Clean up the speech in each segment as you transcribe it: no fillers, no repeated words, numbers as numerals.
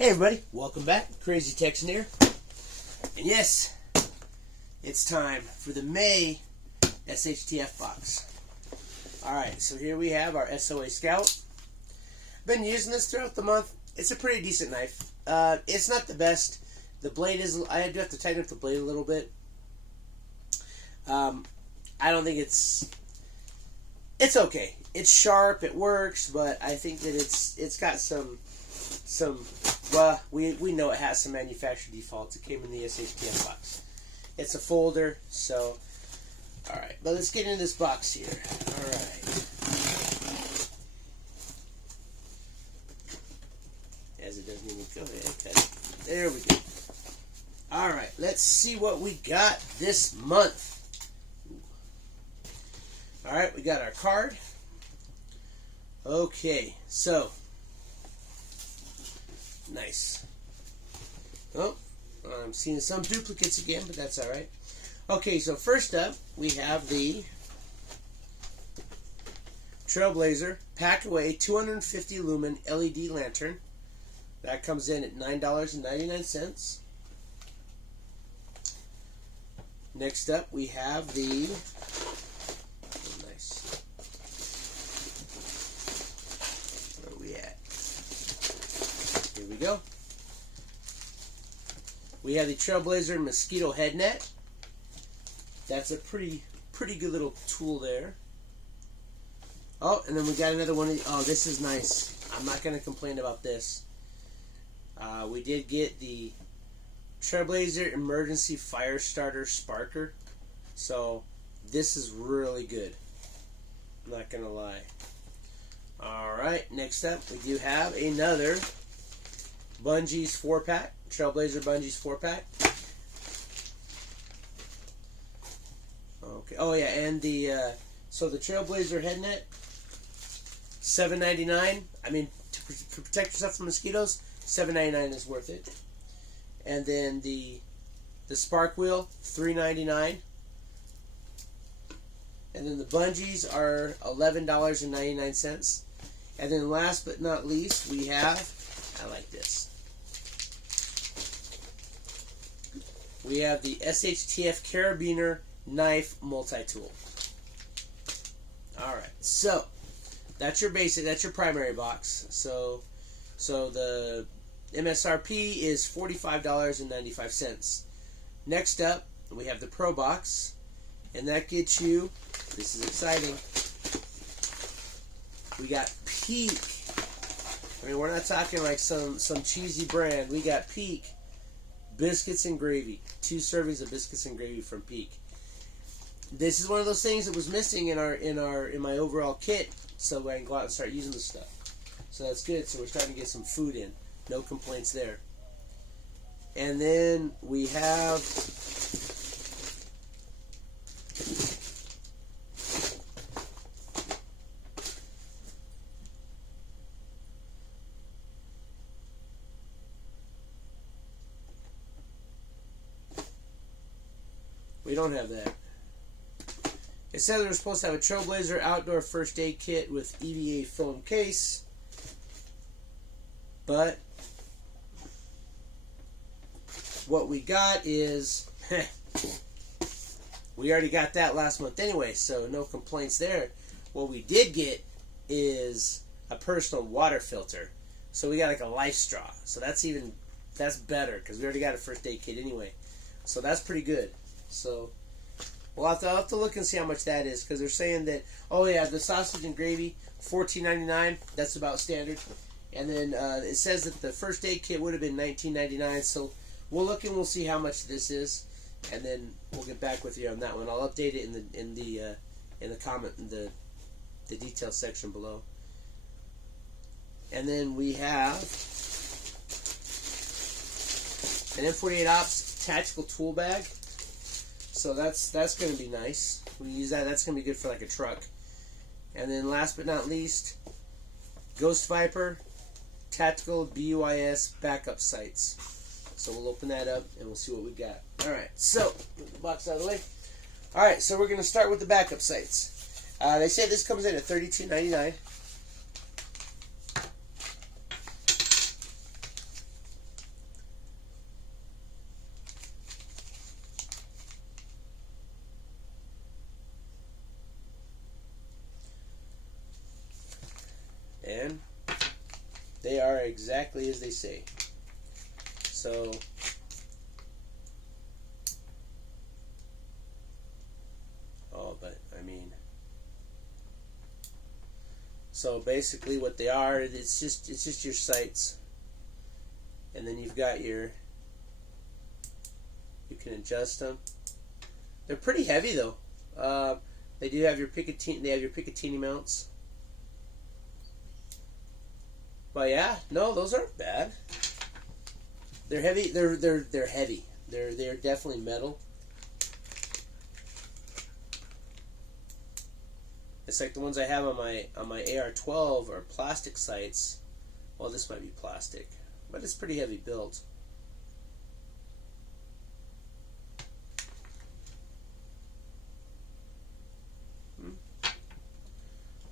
Hey everybody, welcome back. Crazy Texan here. And yes, it's time for the May SHTF box. Alright, so here we have our SOA Scout. Been using this throughout the month. It's a pretty decent knife. It's not the best. The blade is, I do have to tighten up the blade a little bit. I don't think it's okay. It's sharp, it works, but I think that it's got some well, we know it has some manufacturer defaults. It came in the SHTF box. It's a folder, so alright, but let's get into this box here. Alright. As it doesn't even go ahead. Okay. There we go. Alright, let's see what we got this month. Alright, we got our card. Okay, so nice. Oh, I'm seeing some duplicates again, but that's alright. Okay, so first up, we have the Trailblazer Pack Away 250 lumen LED lantern. That comes in at $9.99. Next up, we have the nice. Where are we at? Here we go. We have the Trailblazer Mosquito head net. That's a pretty good little tool there. Oh, and then we got another one of the, oh, this is nice. I'm not going to complain about this. We did get the Trailblazer Emergency Fire Starter Sparker. So, this is really good. I'm not going to lie. Alright, next up, we do have another Bungees 4-pack. Trailblazer Bungees 4-pack. Okay. Oh yeah, and the so the Trailblazer head net, $7.99. I mean, to protect yourself from mosquitoes, $7.99 is worth it. And then the Sparkwheel, $3.99. And then the Bungees are $11.99. And then last but not least, we have, I like this. We have the SHTF Carabineer knife multi-tool. Alright, so that's your basic, that's your primary box. So the MSRP is $45.95. Next up, we have the Pro box, and that gets you, this is exciting, we got Peak. I mean, we're not talking like some cheesy brand. We got Peak biscuits and gravy. 2 servings of biscuits and gravy from Peak. This is one of those things that was missing in my overall kit, so I can go out and start using this stuff. So that's good. So we're starting to get some food in. No complaints there. And then we have we don't have that. It said we were supposed to have a Trailblazer outdoor first aid kit with EVA film case, but what we got is we already got that last month anyway, so no complaints there. What we did get is a personal water filter, so we got like a life straw. So that's better because we already got a first aid kit anyway. So that's pretty good. So we'll have to look and see how much that is, because they're saying that, oh yeah, the sausage and gravy, $14.99. That's about standard. And then it says that the first aid kit would have been $19.99. So we'll look and we'll see how much this is, and then we'll get back with you on that one. I'll update it in the comment in the details section below. And then we have an M48 Ops tactical tool bag. So that's going to be nice. We use that. That's going to be good for like a truck. And then last but not least, Ghost Viper tactical BUIS backup sights. So we'll open that up and we'll see what we got. Alright, so get the box out of the way. Alright, so we're going to start with the backup sights. They say this comes in at $32.99. exactly as they say. So but I mean, so basically what they are, it's just your sights, and then you've got your, you can adjust them. They're pretty heavy though. They do have your Picatinny. They have your Picatinny mounts. But yeah, no, those aren't bad. They're heavy. They're heavy. They're definitely metal. It's like the ones I have on my AR-12 are plastic sights. Well, this might be plastic, but it's pretty heavy built.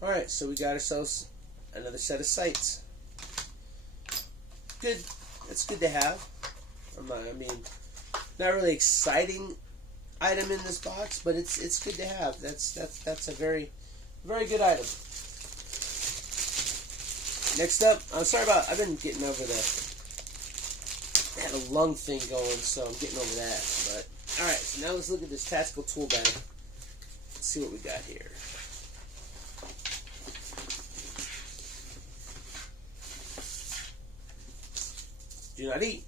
Alright, so we got ourselves another set of sights. Good. It's good to have. I mean, not really exciting item in this box, but it's good to have. That's a very good item. Next up, I'm sorry about, I've been getting over I had a lung thing going, so I'm getting over that. But alright, so now let's look at this tactical tool bag. Let's see what we got here. Do not eat.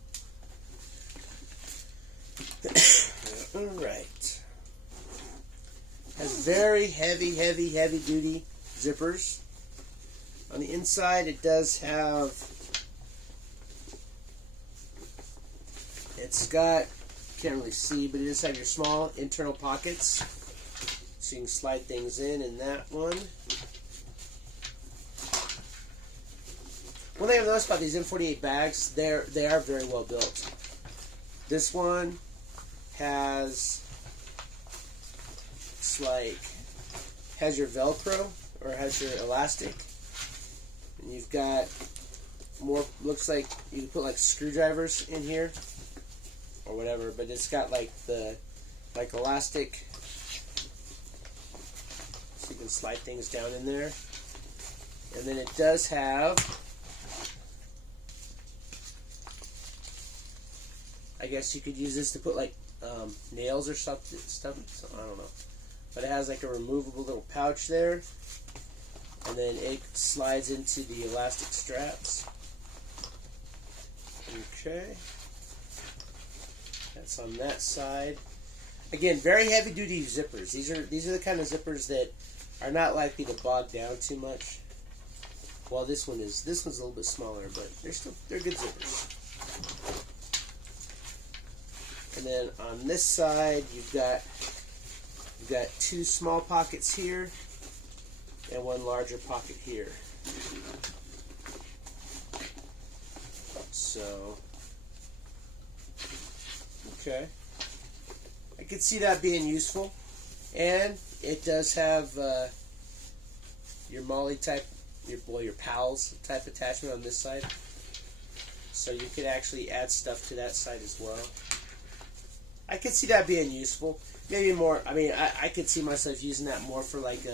Alright. Has very heavy duty zippers. On the inside it does have, it's got, can't really see, but it does have your small internal pockets. So you can slide things in that one. One thing I've noticed about these M48 bags, they are very well built. This one has, it's like, has your Velcro, or has your elastic, and you've got more, looks like you can put like screwdrivers in here, or whatever, but it's got like the, like elastic, so you can slide things down in there. And then it does have, I guess you could use this to put like nails or stuff, I don't know. But it has like a removable little pouch there, and then it slides into the elastic straps. Okay, that's on that side. Again, very heavy duty zippers. These are the kind of zippers that are not likely to bog down too much. Well, this one's a little bit smaller, but they're good zippers. And then on this side, you've got two small pockets here and one larger pocket here. So, okay, I could see that being useful, and it does have your Molly type, your pals type attachment on this side, so you could actually add stuff to that side as well. I could see that being useful. Maybe more. I mean, I could see myself using that more for like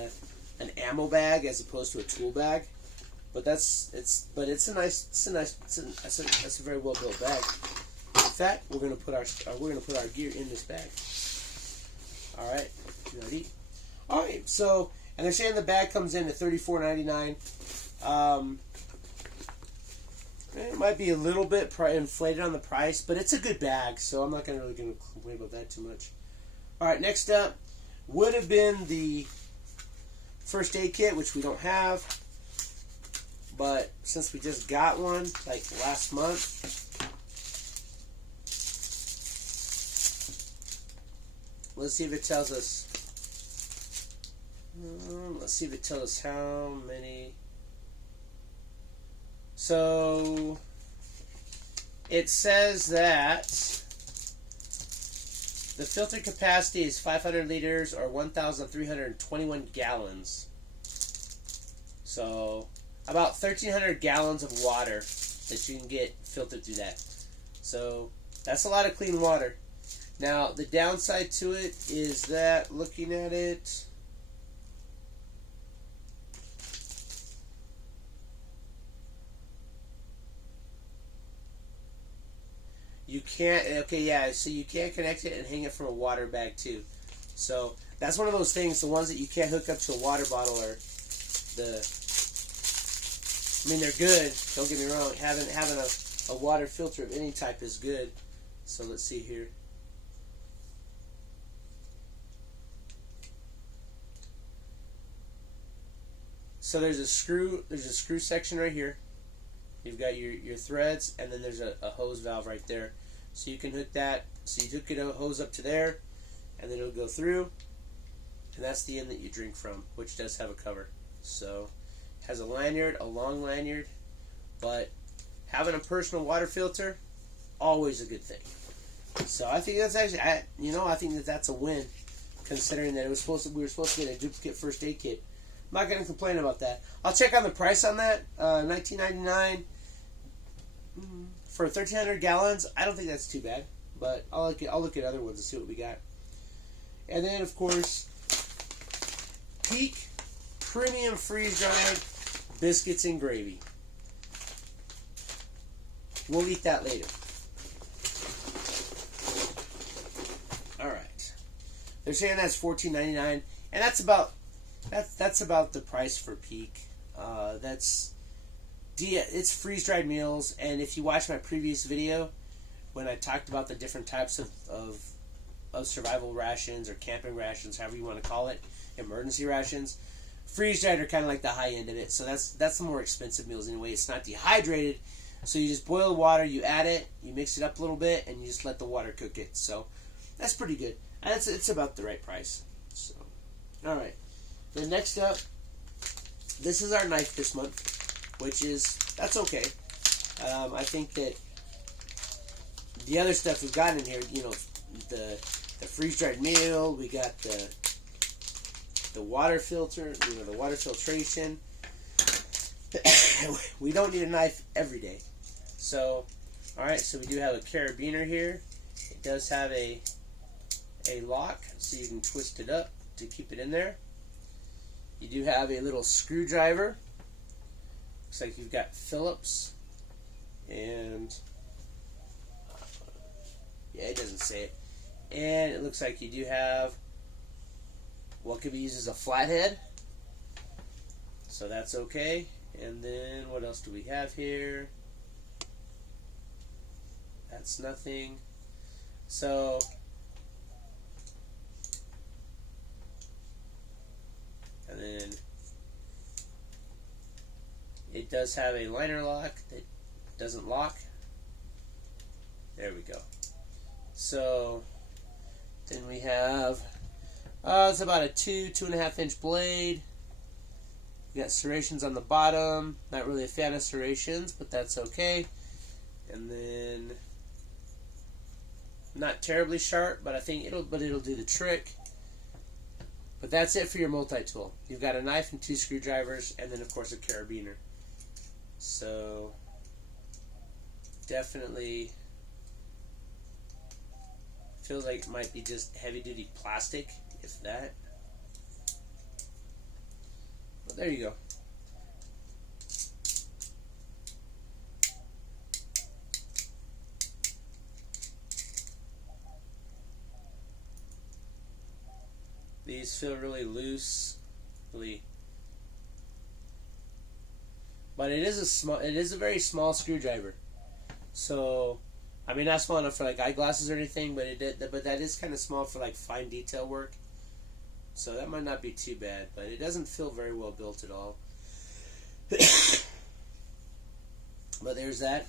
an ammo bag as opposed to a tool bag. But it's a very well built bag. In fact, we're gonna put our gear in this bag. All right, ready? All right. So, and they're saying the bag comes in at $34.99. It might be a little bit inflated on the price, but it's a good bag, so I'm not really going to complain about that too much. All right, next up would have been the first aid kit, which we don't have, but since we just got one like last month, let's see if it tells us. Let's see if it tells us how many. So it says that the filter capacity is 500 liters or 1,321 gallons. So about 1,300 gallons of water that you can get filtered through that. So that's a lot of clean water. Now the downside to it is that, looking at it, You can't, okay, yeah, so you can't connect it and hang it from a water bag too. So that's one of those things, the ones that you can't hook up to a water bottle are I mean, they're good, don't get me wrong. Having a water filter of any type is good. So let's see here. So there's a screw section right here. You've got your threads, and then there's a hose valve right there. So you can hook that. So you hook it a hose up to there, and then it'll go through, and that's the end that you drink from, which does have a cover. So it has a lanyard, a long lanyard, but having a personal water filter, always a good thing. So I think that's actually, I think that's a win, considering that we were supposed to get a duplicate first aid kit. I'm not going to complain about that. I'll check on the price on that. $19.99 for 1,300 gallons. I don't think that's too bad, but I'll look at other ones and see what we got. And then, of course, Peak Premium Freeze-Dried Biscuits and Gravy. We'll eat that later. All right. They're saying that's $14.99, and that's about the price for Peak. It's freeze-dried meals, and if you watch my previous video when I talked about the different types of survival rations or camping rations, however you want to call it, emergency rations, freeze-dried are kind of like the high end of it. So that's the more expensive meals anyway. It's not dehydrated, so you just boil the water, you add it, you mix it up a little bit, and you just let the water cook it. So that's pretty good. And it's about the right price. So, all right. Then next up, this is our knife this month, which that's okay. I think that the other stuff we've got in here, the freeze-dried meal, we got the water filter, the water filtration. We don't need a knife every day. So, all right, so we do have a Carabineer here. It does have a lock, so you can twist it up to keep it in there. You do have a little screwdriver. Looks like you've got Phillips, and yeah, it doesn't say it. And it looks like you do have what could be used as a flathead, so that's okay. And then what else do we have here? That's nothing. So and then it does have a liner lock that doesn't lock. There we go. So then we have it's about a 2.5 inch blade. We got serrations on the bottom. Not really a fan of serrations, but that's okay. And then not terribly sharp, but I think it'll do the trick. But that's it for your multi-tool. You've got a knife and 2 screwdrivers, and then of course a carabiner. So definitely feels like it might be just heavy-duty plastic, if that. But there you go. These feel really loose, really, but it is a very small screwdriver. So, I mean, not small enough for like eyeglasses or anything, but that is kind of small for like fine detail work. So that might not be too bad, but it doesn't feel very well built at all. But there's that.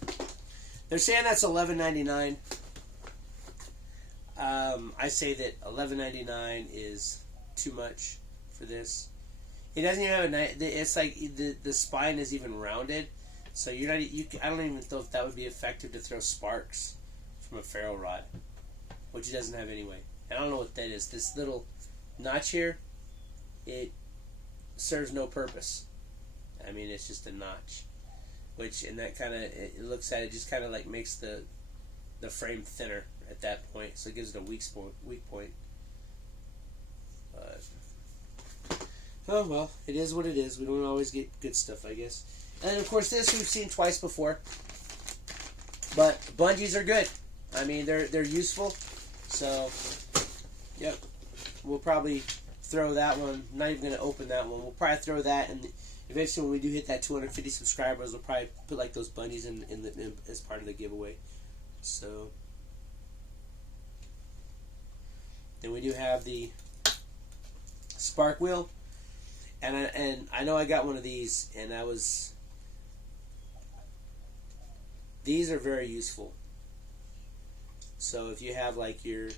They're saying that's $11.99. I say that $11.99 is too much for this. It doesn't even have a knife. It's like the spine is even rounded, so you're not. I don't even know if that would be effective to throw sparks from a ferro rod, which it doesn't have anyway. I don't know what that is. This little notch here, it serves no purpose. I mean, it's just a notch, which and that kind of it looks at it just kind of like makes the frame thinner at that point, so it gives it a weak point. Oh well, it is what it is. We don't always get good stuff, I guess. And then, of course, this we've seen twice before. But Bungees are good. I mean, they're useful. So, yep, we'll probably throw that one. Not even gonna open that one. We'll probably throw that, and eventually when we do hit that 250 subscribers, we'll probably put like those bunnies in as part of the giveaway. So then we do have the Sparkwheel, and I know I got one of these, and these are very useful. So if you have like your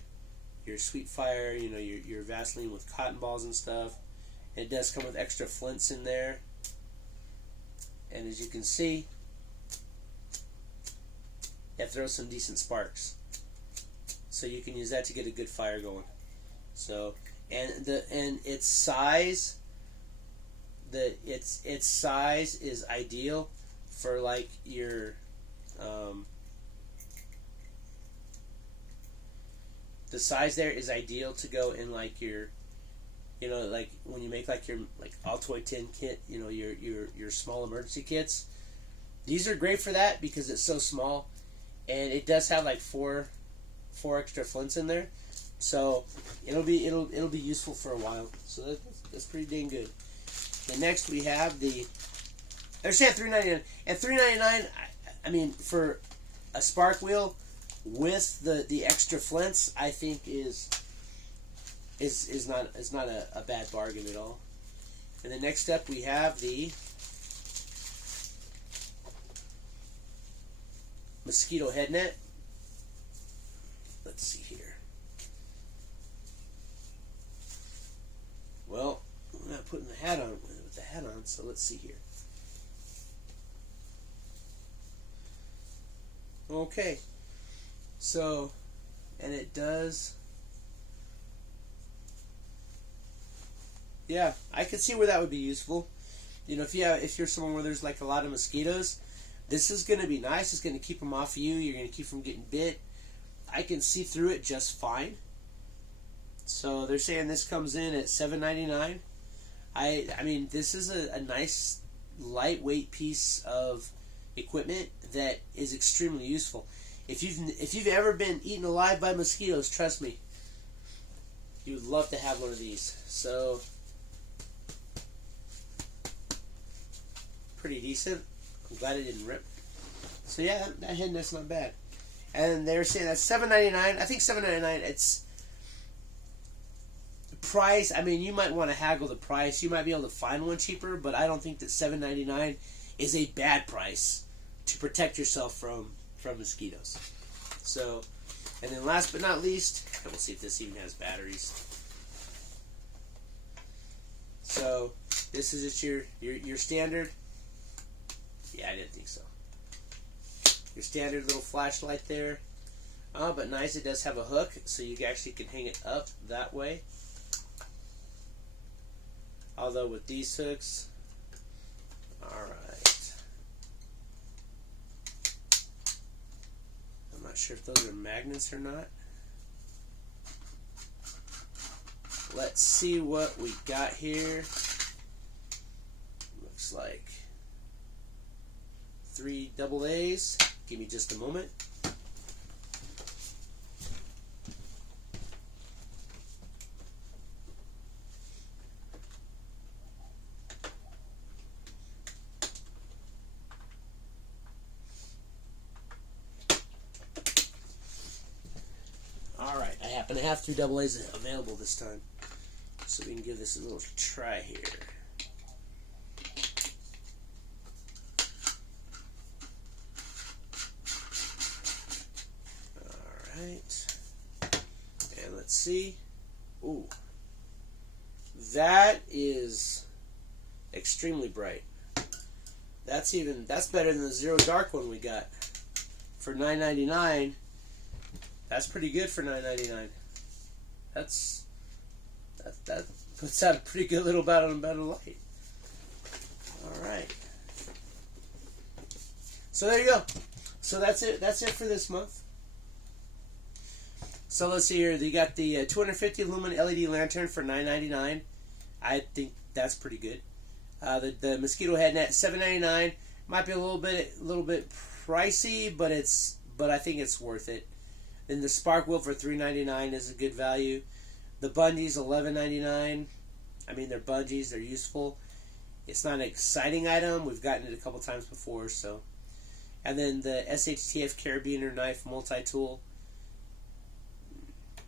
sweet fire, you know, your Vaseline with cotton balls and stuff, it does come with extra flints in there. And as you can see, that throws some decent sparks. So you can use that to get a good fire going. So and its size, its size is ideal for like your the size there is ideal to go in like your, you know, like when you make like your like Altoid tin kit, you know, your small emergency kits. These are great for that because it's so small, and it does have like four extra flints in there, so it'll be useful for a while. So that's pretty dang good. And next we have the, they're saying $3.99, and $3.99. I mean, for a Sparkwheel with the extra flints, I think is not a bad bargain at all. And the next step we have the Mosquito head net. Let's see here. Well, I'm not putting the hat on with the hat on, so let's see here. Okay, so, and it does, yeah, I could see where that would be useful. You know, if you're someone where there's like a lot of mosquitoes, this is going to be nice. It's going to keep them off you. You're going to keep from getting bit. I can see through it just fine. So they're saying this comes in at $7.99. I mean, this is a nice lightweight piece of equipment that is extremely useful. If you've ever been eaten alive by mosquitoes, trust me, you would love to have one of these. So pretty decent. I'm glad it didn't rip. So yeah, that head net's not bad. And they're saying that's $7.99. I think $7.99. It's the price. I mean, you might want to haggle the price. You might be able to find one cheaper, but I don't think that $7.99 is a bad price to protect yourself from mosquitoes. So, and then last but not least, we'll see if this even has batteries. So this is just your standard. Yeah, I didn't think so. Your standard little flashlight there. But nice, it does have a hook, so you actually can hang it up that way. Although with these hooks, alright. I'm not sure if those are magnets or not. Let's see what we got here. Looks like 3 AA's. Give me just a moment. Alright, I happen to have 3 AA's available this time. So we can give this a little try here. And let's see. Ooh, that is extremely bright. That's better than the Zero Dark one we got for $9.99. That's pretty good for $9.99. That puts out a pretty good little bout of light. All right. So there you go. So that's it. That's it for this month. So let's see here. You got the 250 lumen LED lantern for $9.99. I think that's pretty good. The mosquito head net $7.99. Might be a little bit pricey, but I think it's worth it. Then the Sparkwheel for $3.99 is a good value. The Bungees, $11.99. I mean, they're Bungees. They're useful. It's not an exciting item. We've gotten it a couple times before, so. And then the SHTF Carabineer knife multi-tool,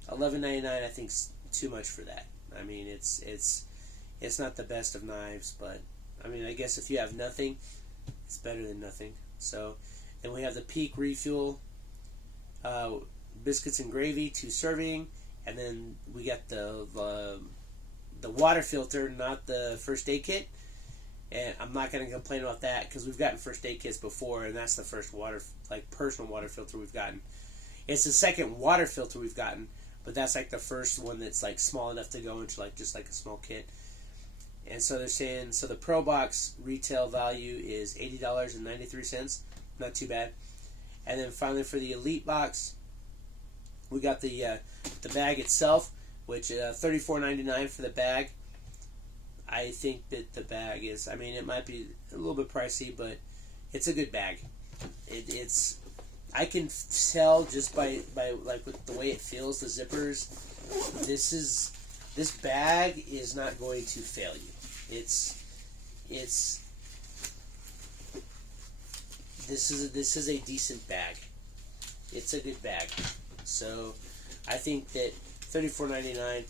$11.99. I think is too much for that. I mean, it's not the best of knives, but I mean, I guess if you have nothing, it's better than nothing. So, then we have the Peak ReFuel biscuits and gravy, 2 serving, and then we got the water filter, not the first aid kit. And I'm not going to complain about that because we've gotten first aid kits before, and that's the first personal water filter we've gotten. It's the second water filter we've gotten, but that's like the first one that's like small enough to go into like just like a small kit. And so they're saying, so the Pro Box retail value is $80.93, not too bad. And then finally for the Elite Box, we got the bag itself, which $34.99 for the bag. I think that the bag is, I mean, it might be a little bit pricey, but it's a good bag. It's I can tell just by like with the way it feels, the zippers. This bag is not going to fail you. This is a decent bag. It's a good bag. So I think that $34.99.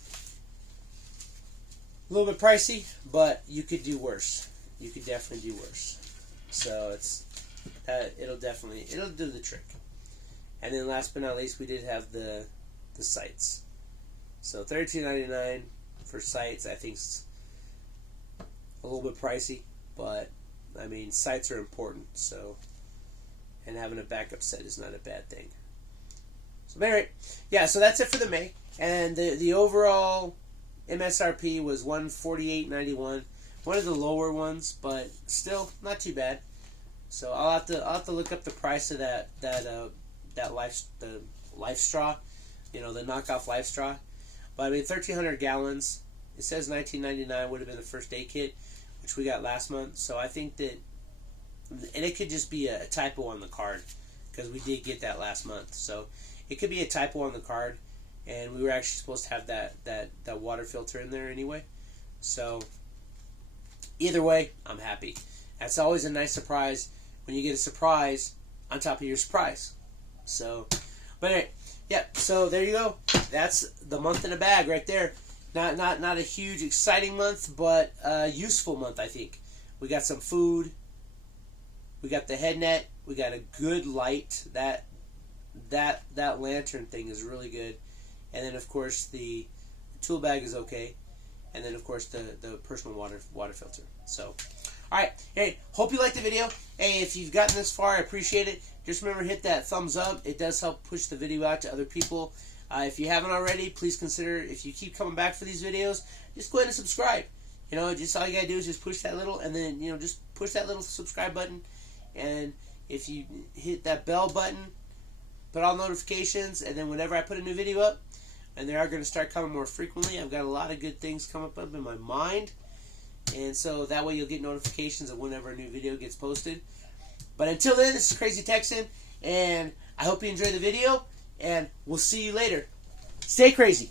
A little bit pricey, but you could do worse. You could definitely do worse. So it'll do the trick. And then last but not least, we did have the sights. So $32.99 for sights. I think it's a little bit pricey, but I mean, sights are important. So, and having a backup set is not a bad thing. So anyway, yeah. So that's it for the May, and the overall MSRP was $148.91, one of the lower ones, but still not too bad. So I'll have to look up the price of the life straw, the knockoff life straw. But I mean, 1,300 gallons. It says $19.99 would have been the first aid kit, which we got last month. So I think that, and it could just be a typo on the card because we did get that last month. So it could be a typo on the card. And we were actually supposed to have that water filter in there anyway. So, either way, I'm happy. That's always a nice surprise when you get a surprise on top of your surprise. So, but anyway, yeah, so there you go. That's the month in a bag right there. Not a huge exciting month, but a useful month, I think. We got some food. We got the head net. We got a good light. That lantern thing is really good. And then, of course, the tool bag is okay. And then, of course, the personal water filter. So, all right. Hey, hope you liked the video. Hey, if you've gotten this far, I appreciate it. Just remember to hit that thumbs up. It does help push the video out to other people. If you haven't already, please consider, if you keep coming back for these videos, just go ahead and subscribe. Just all you got to do is just push that little, and then, just push that little subscribe button. And if you hit that bell button, put all notifications, and then whenever I put a new video up, and they are going to start coming more frequently. I've got a lot of good things coming up in my mind. And so that way you'll get notifications of whenever a new video gets posted. But until then, this is Crazy Texan. And I hope you enjoy the video. And we'll see you later. Stay crazy.